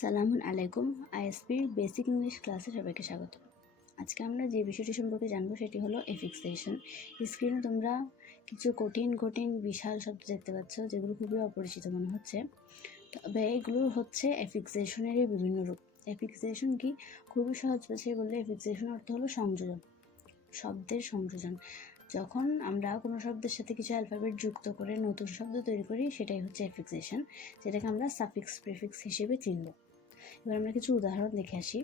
সালামুন আলাইকুম। আইএসপির basic English ক্লাসে সবাইকে স্বাগত। আজকে আমরা যে বিষয়টি সম্পর্কে জানবো সেটি হলো এফিক্সেশন। স্ক্রিনে তোমরা কিছু কঠিন বিশাল শব্দ দেখতে পাচ্ছ, যেগুলো খুবই অপরিচিত মনে হচ্ছে, তবে এগুলো হচ্ছে এফিক্সেশনেরই বিভিন্ন রূপ। এফিক্সেশন কি? খুবই সহজ ভাষায় বললে এফিক্সেশন অর্থ হলো সংযোজন, শব্দের সংযোজন। যখন আমরা কোনো শব্দের সাথে কিছু অ্যালফাবেট যুক্ত করে নতুন শব্দ তৈরি করি, সেটাই হচ্ছে এফিক্সেশন, যেটাকে আমরা সাফিক্স প্রিফিক্স হিসেবে চিনব। এবার আমরা কিছু উদাহরণ দেখে আসি।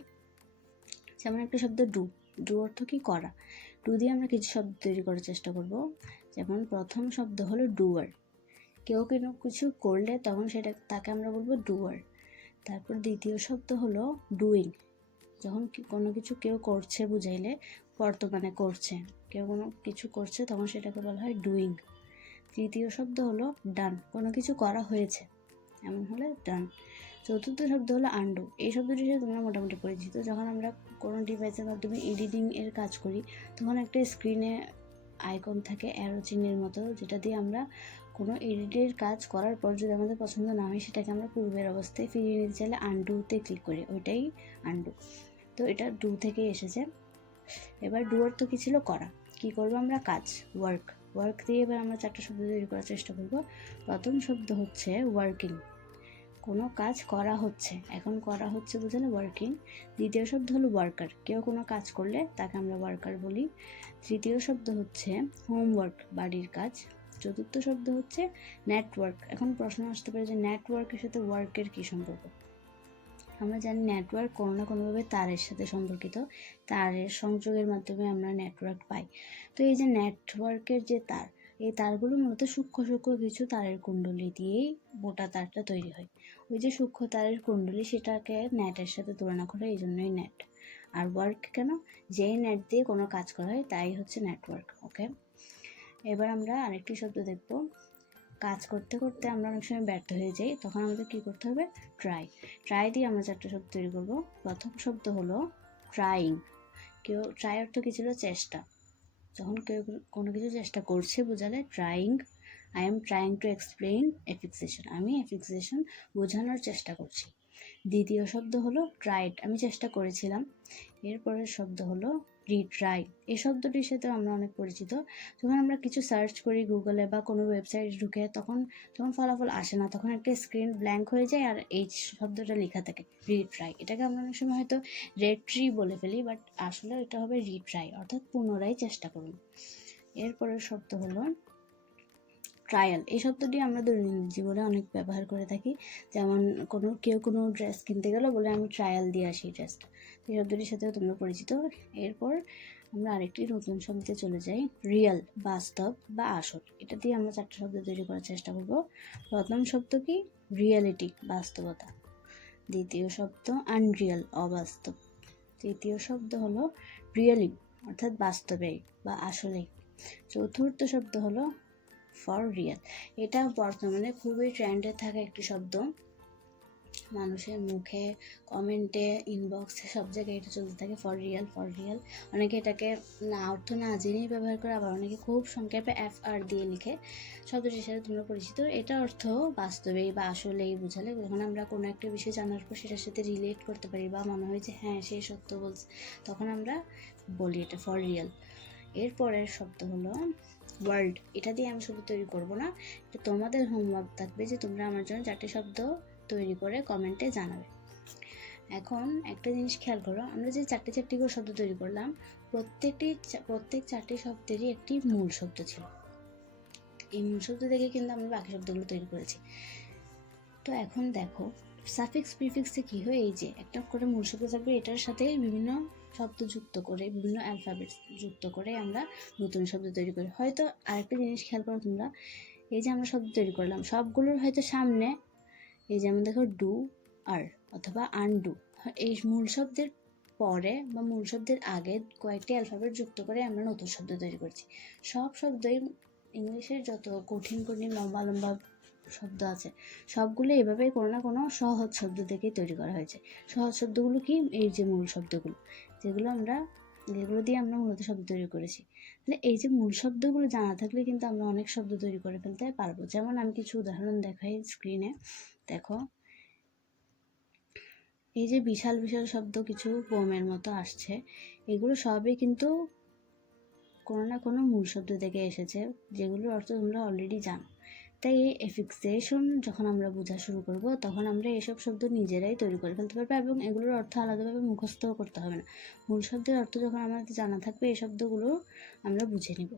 যেমন একটা শব্দ ডু অর্থ কি? করা। ডু দিয়ে আমরা কিছু শব্দ তৈরি করার চেষ্টা করব। যেমন প্রথম শব্দ হলো ডুয়ার। কেউ কিছু করলে তখন তাকে আমরা বলবো ডুয়ার। তারপর দ্বিতীয় শব্দ হলো ডুইং। যখন কোনো কিছু কেউ করছে বুঝাইলে, বর্তমানে করছে, কেউ কোনো কিছু করছে তখন সেটাকে বলা হয় ডুইং। তৃতীয় শব্দ হলো ডান। কোনো কিছু করা হয়েছে এমন হলে ডান। চতুর্থ শব্দ হলো আন্ডু। এই শব্দটির সাথে তোমরা মোটামুটি পরিচিত। যখন আমরা কোনো ডিভাইসের মাধ্যমে এডিটিং এর কাজ করি, তখন একটা স্ক্রিনে আইকন থাকে অ্যারো চিহ্নের মতো, যেটা দিয়ে আমরা কোনো এডিটের কাজ করার পর যদি আমাদের পছন্দ না হয়, সেটাকে আমরা পূর্বের অবস্থায় ফিরিয়ে নিতে চাইলে আন্ডুতে ক্লিক করি, ওইটাই আন্ডু। তো এটা ডু থেকে এসেছে। এবার ডু অর্থ কি ছিল? করা। কি করবো আমরা? কাজ, ওয়ার্ক দিয়ে এবার আমরা চারটা শব্দ তৈরি করার চেষ্টা করব। প্রথম শব্দ হচ্ছে ওয়ার্কিং। কোনো কাজ করা হচ্ছে, এখন করা হচ্ছে বোঝালে ওয়ার্কিং। দ্বিতীয় শব্দ হলো ওয়ার্কার। কেউ কোনো কাজ করলে তাকে আমরা ওয়ার্কার বলি। তৃতীয় শব্দ হচ্ছে হোমওয়ার্ক, বাড়ির কাজ। চতুর্থ শব্দ হচ্ছে নেটওয়ার্ক। এখন প্রশ্ন আসতে পারে যে নেটওয়ার্কের সাথে ওয়ার্কের কী সম্পর্ক? আমরা জানি নেটওয়ার্ক কোনো না কোনোভাবে তারের সাথে সম্পর্কিত, তারের সংযোগের মাধ্যমে আমরা নেটওয়ার্ক পাই। তো এই যে নেটওয়ার্কের যে তার, এই তারগুলো মূলত সূক্ষ্ম কিছু তারের কুণ্ডলী দিয়েই মোটা তারটা তৈরি হয়। ওই যে সূক্ষ্ম তারের কুণ্ডলী, সেটাকে নেটের সাথে তুলনা করে, এই জন্যই নেট। আর ওয়ার্ক কেন? যেই নেট দিয়ে কোনো কাজ করা হয় তাই হচ্ছে নেটওয়ার্ক। ওকে, এবার আমরা আরেকটি শব্দ দেখব। কাজ করতে করতে আমরা অনেক সময় ব্যর্থ হয়ে যাই, তখন আমাদের কী করতে হবে? ট্রাই দিয়ে আমরা চারটা শব্দ তৈরি করব। প্রথম শব্দ হলো ট্রাইং। ট্রাই অর্থ কী ছিল? চেষ্টা। যখন কেউ কোনো কিছু চেষ্টা করছে বোঝালে trying. I am trying to explain affixation. আমি এফিক্সেশন বোঝানোর চেষ্টা করছি। দ্বিতীয় শব্দ হলো ট্রাইড। আমি চেষ্টা করেছিলাম। এরপরের শব্দ হলো রিট্রাই। এই শব্দটির সাথে আমরা অনেক পরিচিত। যখন আমরা কিছু সার্চ করি গুগলে বা কোনো ওয়েবসাইট ঢুকে, তখন ফলাফল আসে না, তখন একটা স্ক্রিন ব্ল্যাঙ্ক হয়ে যায় আর এই শব্দটা লেখা থাকে রিট্রাই। এটাকে আমরা অনেক সময় হয়তো রেট্রি বলে ফেলি, বাট আসলে এটা হবে রিট্রাই, অর্থাৎ পুনরায় চেষ্টা করুন। এরপরের শব্দ হলো ট্রায়াল। এই শব্দটি আমরা দৈনন্দিন জীবনে অনেক ব্যবহার করে থাকি। যেমন কেউ কোনো ড্রেস কিনতে গেলে বলে আমি ট্রায়াল দিয়ে আসি ড্রেসটা। এই শব্দটির সাথেও তোমরা পরিচিত। এরপর আমরা আরেকটি নতুন শব্দে চলে যাই, রিয়েল, বাস্তব বা আসল। এটা দিয়ে আমরা চারটা শব্দ তৈরি করার চেষ্টা করব। প্রথম শব্দ কি? রিয়েলিটি, বাস্তবতা। দ্বিতীয় শব্দ আনরিয়েল, অবাস্তব। তৃতীয় শব্দ হলো রিয়েলি, অর্থাৎ বাস্তবেই বা আসলেই। চতুর্থ শব্দ হলো ফর রিয়েল। এটা বর্তমানে খুবই ট্রেন্ডে থাকা একটি শব্দ। মানুষের মুখে, কমেন্টে, ইনবক্সে, সব জায়গায় এটা চলতে থাকে, ফর রিয়েল। অনেকে এটাকে অর্থ না জেনেই ব্যবহার করে, আবার অনেকে খুব সংক্ষেপে FR দিয়ে লিখে। শব্দটির সাথে তোমরা পরিচিত। এটা অর্থ বাস্তবেই বা আসলেই বোঝালে, যখন আমরা কোনো একটা বিষয় জানার পর সেটার সাথে রিলেট করতে পারি বা মনে হয় যে হ্যাঁ সে সত্য বলছে, তখন আমরা বলি এটা ফর রিয়েল। এরপরের শব্দ হলো ওয়ার্ল্ড। এটা দিয়ে আমি শব্দ তৈরি করব না, এটা তোমাদের হোমওয়ার্ক থাকবে যে তোমরা আমার জন্য চারটে শব্দ তৈরি করে কমেন্টে জানাবে। এখন একটা জিনিস খেয়াল করো, আমরা যে চারটি করে শব্দ তৈরি করলাম, প্রত্যেক চারটি শব্দেরই একটি মূল শব্দ ছিল। এই মূল শব্দ থেকে কিন্তু আমরা বাকি শব্দগুলো তৈরি করেছি। তো এখন দেখো সাফিক্স প্রিফিক্সে কি হয়, এই যে একটা করে মূল শব্দ থাকবে, এটার সাথে বিভিন্ন শব্দ যুক্ত করে, বিভিন্ন অ্যালফাবেট যুক্ত করে আমরা নতুন শব্দ তৈরি করি। হয়তো আরেকটা জিনিস খেয়াল করো তোমরা, এই যে আমরা শব্দ তৈরি করলাম সবগুলোর হয়তো সামনে, এই যেমন দেখো ডু আর অথবা আনডু, এই মূল শব্দের পরে বা মূল শব্দের আগে কয়েকটি অ্যালফাবেট যুক্ত করে আমরা নতুন শব্দ তৈরি করছি। সব শব্দই ইংলিশের যত কঠিন লম্বা শব্দ আছে, সবগুলো এভাবেই কোনো না কোনো সহজ শব্দ থেকেই তৈরি করা হয়েছে। সহজ শব্দগুলো কি? এই যে মূল শব্দগুলো, যেগুলো দিয়ে আমরা মূলত শব্দ তৈরি করেছি। তাহলে এই যে মূল শব্দগুলো জানা থাকলে কিন্তু আমরা অনেক শব্দ তৈরি করে ফেলতে পারবো। যেমন আমি কিছু উদাহরণ দেখাই স্ক্রিনে, দেখো। এই যে বিশাল বিশাল শব্দ কিছু পোমের মতো আসছে, এগুলো সবই কিন্তু কোনো না কোনো মূল শব্দ থেকে এসেছে, যেগুলোর অর্থ তোমরা অলরেডি জানো। তাই এই এফিক্সেশন যখন আমরা বোঝা শুরু করব, তখন আমরা এসব শব্দ নিজেরাই তৈরি করে ফেলতে পারবো এবং এগুলোর অর্থ আলাদাভাবে মুখস্থও করতে হবে না। মূল শব্দের অর্থ যখন আমাদের জানা থাকবে, এই শব্দগুলো আমরা বুঝে নিব।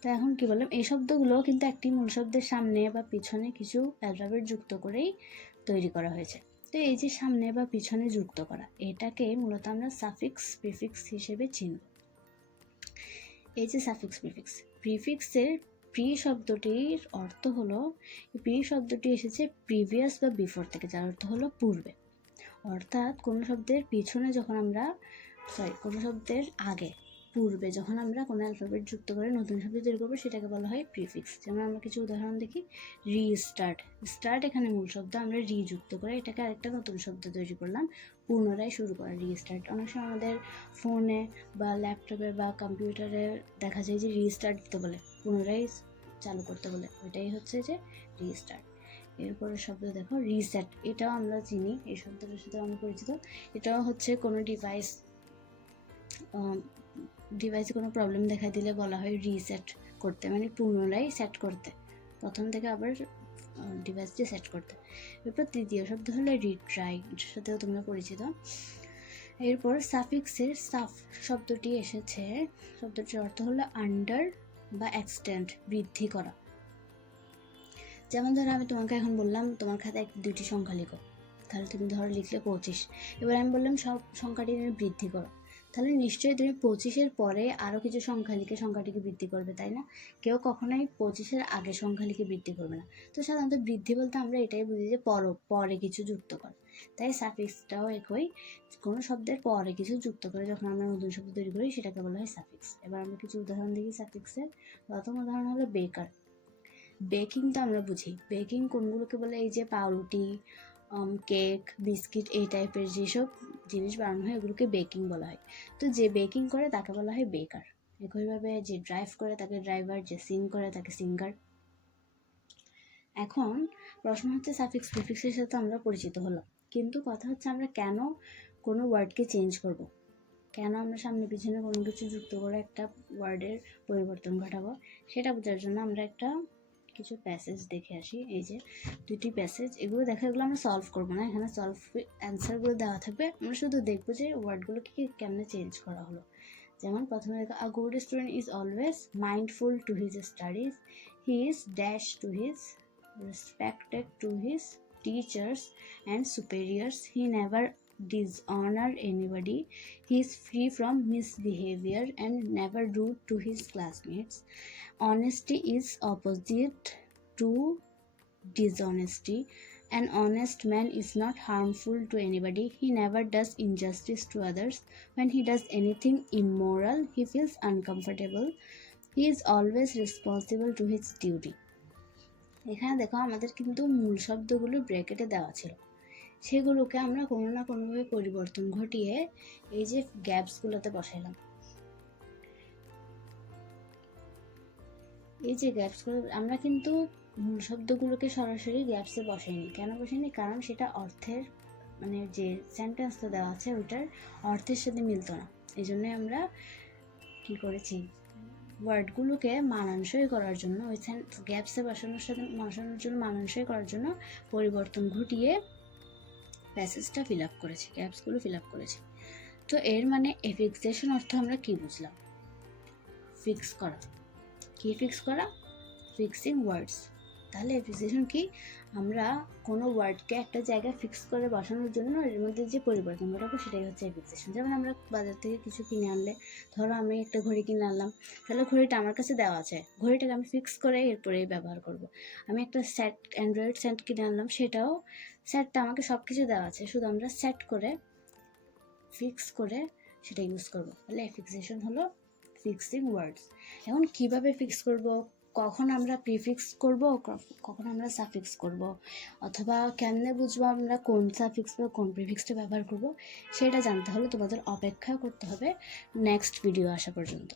তো এখন কি বললাম, এই শব্দগুলো কিন্তু একটি মূল শব্দের সামনে বা পিছনে কিছু অ্যালফাবেট যুক্ত করেই তৈরি করা হয়েছে। তো এই যে সামনে বা পিছনে যুক্ত করা, এটাকে মূলত আমরা সাফিক্স প্রিফিক্স হিসেবে চিনব। এই যে সাফিক্স প্রিফিক্স, প্রিফিক্সের প্রি শব্দটির অর্থ হলো, প্রি শব্দটি এসেছে প্রিভিয়াস বা বিফোর থেকে, যার অর্থ হলো পূর্বে। অর্থাৎ কোনো শব্দের পিছনে যখন আমরা কোনো শব্দের আগে পূর্বে যখন আমরা কোনো অ্যালফাবেট যুক্ত করে নতুন শব্দ তৈরি করবো, সেটাকে বলা হয় প্রিফিক্স। যেমন আমরা কিছু উদাহরণ দেখি, রিস্টার্ট, স্টার্ট এখানে মূল শব্দ, আমরা রি যুক্ত করে এটাকে আরেকটা নতুন শব্দ তৈরি করলাম, পুনরায় শুরু করা, রিস্টার্ট। অনেক সময় আমাদের ফোনে বা ল্যাপটপে বা কম্পিউটারে দেখা যায় যে রিস্টার্ট দিতে বলে, পুনরায় চালু করতে বলে, ওইটাই হচ্ছে যে রিস্টার্ট। এরপরে শব্দ দেখো রিসেট, এটাও আমরা চিনি, এই শব্দটার সাথে আমরা পরিচিত। এটাও হচ্ছে কোনো ডিভাইসে কোনো প্রবলেম দেখা দিলে বলা হয় রিসেট করতে, মানে পুনরায় সেট করতে, প্রথম থেকে আবার ডিভাইসটি সেট করতে। এরপর তৃতীয় শব্দ হলো রিট্রাই, এটার সাথেও তোমরা পরিচিত। এরপর সাফিক্সের সাফ শব্দটি এসেছে, শব্দটির অর্থ হলো আন্ডার বা এক্সটেন্ড, বৃদ্ধি করা। যেমন ধরো আমি তোমাকে এখন বললাম তোমার খাতায় দুইটি সংখ্যা লিখো, তাহলে তুমি ধরো লিখলে 25, এবার আমি বললাম সব সংখ্যাটি তুমি বৃদ্ধি করো, তাহলে নিশ্চয়ই তুমি 25-এর পরে আরও কিছু সংখ্যা লিখে সংখ্যাটিকে বৃদ্ধি করবে, তাই না? কেউ কখনোই 25-এর আগে সংখ্যা লিখে বৃদ্ধি করবে না। তো সাধারণত বৃদ্ধি বলতে আমরা এটাই বুঝি যে পরে কিছু যুক্ত কর, তাই সাফিক্সটাও একই, কোনো শব্দের পরে কিছু যুক্ত করে যখন আমরা নতুন শব্দ তৈরি করি সেটাকে বলা হয় সাফিক্স। এবার আমরা কিছু উদাহরণ দেখি সাফিক্সের। প্রথম উদাহরণ হলো বেকার। বেকিং তো আমরা বুঝি, বেকিং কোনগুলোকে বলে, এই যে পাউরুটি, কেক, বিস্কিট, এই টাইপের যেসব জিনিস বানানো হয় এগুলোকে বেকিং বলা হয়। তো যে বেকিং করে তাকে বলা হয় বেকার। একইভাবে যে ড্রাইভ করে তাকে ড্রাইভার, যে সিং করে তাকে সিঙ্গার। এখন প্রশ্ন হচ্ছে সাফিক্স প্রিফিক্সের সাথে আমরা পরিচিত হলাম, কিন্তু কথা হচ্ছে আমরা কেন কোনো ওয়ার্ডকে চেঞ্জ করব, কেন আমরা সামনে পিছনে কোনো কিছু যুক্ত করে একটা ওয়ার্ডের পরিবর্তন ঘটাবো, সেটা বোঝার জন্য আমরা একটা কিছু প্যাসেজ দেখে আসি। এই যে দুটি প্যাসেজ, এগুলো দেখা, এগুলো আমরা সলভ করবো না, এখানে সলভ অ্যান্সারগুলো দেওয়া থাকবে, আমরা শুধু দেখবো যে ওয়ার্ডগুলোকে কেমনে চেঞ্জ করা হলো। যেমন প্রথমে দেখো, a good student is always mindful to his studies, he is dash to his, respected to his teachers and superiors, he never dishonor anybody, he is free from misbehavior and never rude to his classmates, honesty is opposite to dishonesty, an honest man is not harmful to anybody, he never does injustice to others, when he does anything immoral he feels uncomfortable, he is always responsible to his duty। এখানে দেখো আমাদের কিন্তু মূল শব্দগুলো ব্র্যাকেটে দেওয়া ছিল, সেগুলোকে আমরা কোনো না কোনোভাবে পরিবর্তন ঘটিয়ে এই যে গ্যাপসগুলোতে বসাইলাম। এই যে গ্যাপসগুলো আমরা কিন্তু মূল শব্দগুলোকে সরাসরি গ্যাপসে বসাইনি। কেন বসাইনি? কারণ সেটা অর্থের, মানে যে সেন্টেন্সটা দেওয়া আছে ওইটার অর্থের সাথে মিলতো না, এই জন্যই আমরা কি করেছি, ওয়ার্ডগুলোকে মানানসই করার জন্য, ওই গ্যাপসে বসানোর জন্য মানানসই করার জন্য পরিবর্তন ঘটিয়ে প্যাসেজটা ফিল আপ করেছি, গ্যাপসগুলো ফিল আপ করেছি। তো এর মানে এফিক্সেশন অর্থ আমরা কি বুঝলাম? ফিক্স করা। কি ফিক্স করা? ফিক্সিং ওয়ার্ডস। তাহলে এফিক্সেশন কি? আমরা কোনো ওয়ার্ডকে একটা জায়গায় ফিক্স করে বসানোর জন্য এর মধ্যে যে পরিবর্তন ঘটাবো সেটাই হচ্ছে এফিক্সেশন। যেমন আমরা বাজার থেকে কিছু কিনে আনলে, ধরো আমি একটা ঘড়ি কিনে আনলাম, তাহলে ঘড়িটা আমার কাছে দেওয়া আছে, ঘড়িটাকে আমি ফিক্স করে এরপরেই ব্যবহার করব। আমি একটা সেট, অ্যান্ড্রয়েড সেট কিনে আনলাম, সেটাও সেটটা আমাকে সব কিছু দেওয়া আছে, শুধু আমরা সেট করে ফিক্স করে সেটা ইউজ করব। তাহলে এফিক্সেশন হলো ফিক্সিং ওয়ার্ডস। এখন কিভাবে ফিক্স করব, কখন আমরা প্রিফিক্স করব, কখন আমরা সাফিক্স করব, অথবা কেমনে বুঝবো আমরা কোন সাফিক্স বা কোন প্রিফিক্সটা ব্যবহার করব, সেটা জানতে হলে তোমাদের অপেক্ষা করতে হবে নেক্সট ভিডিও আসা পর্যন্ত।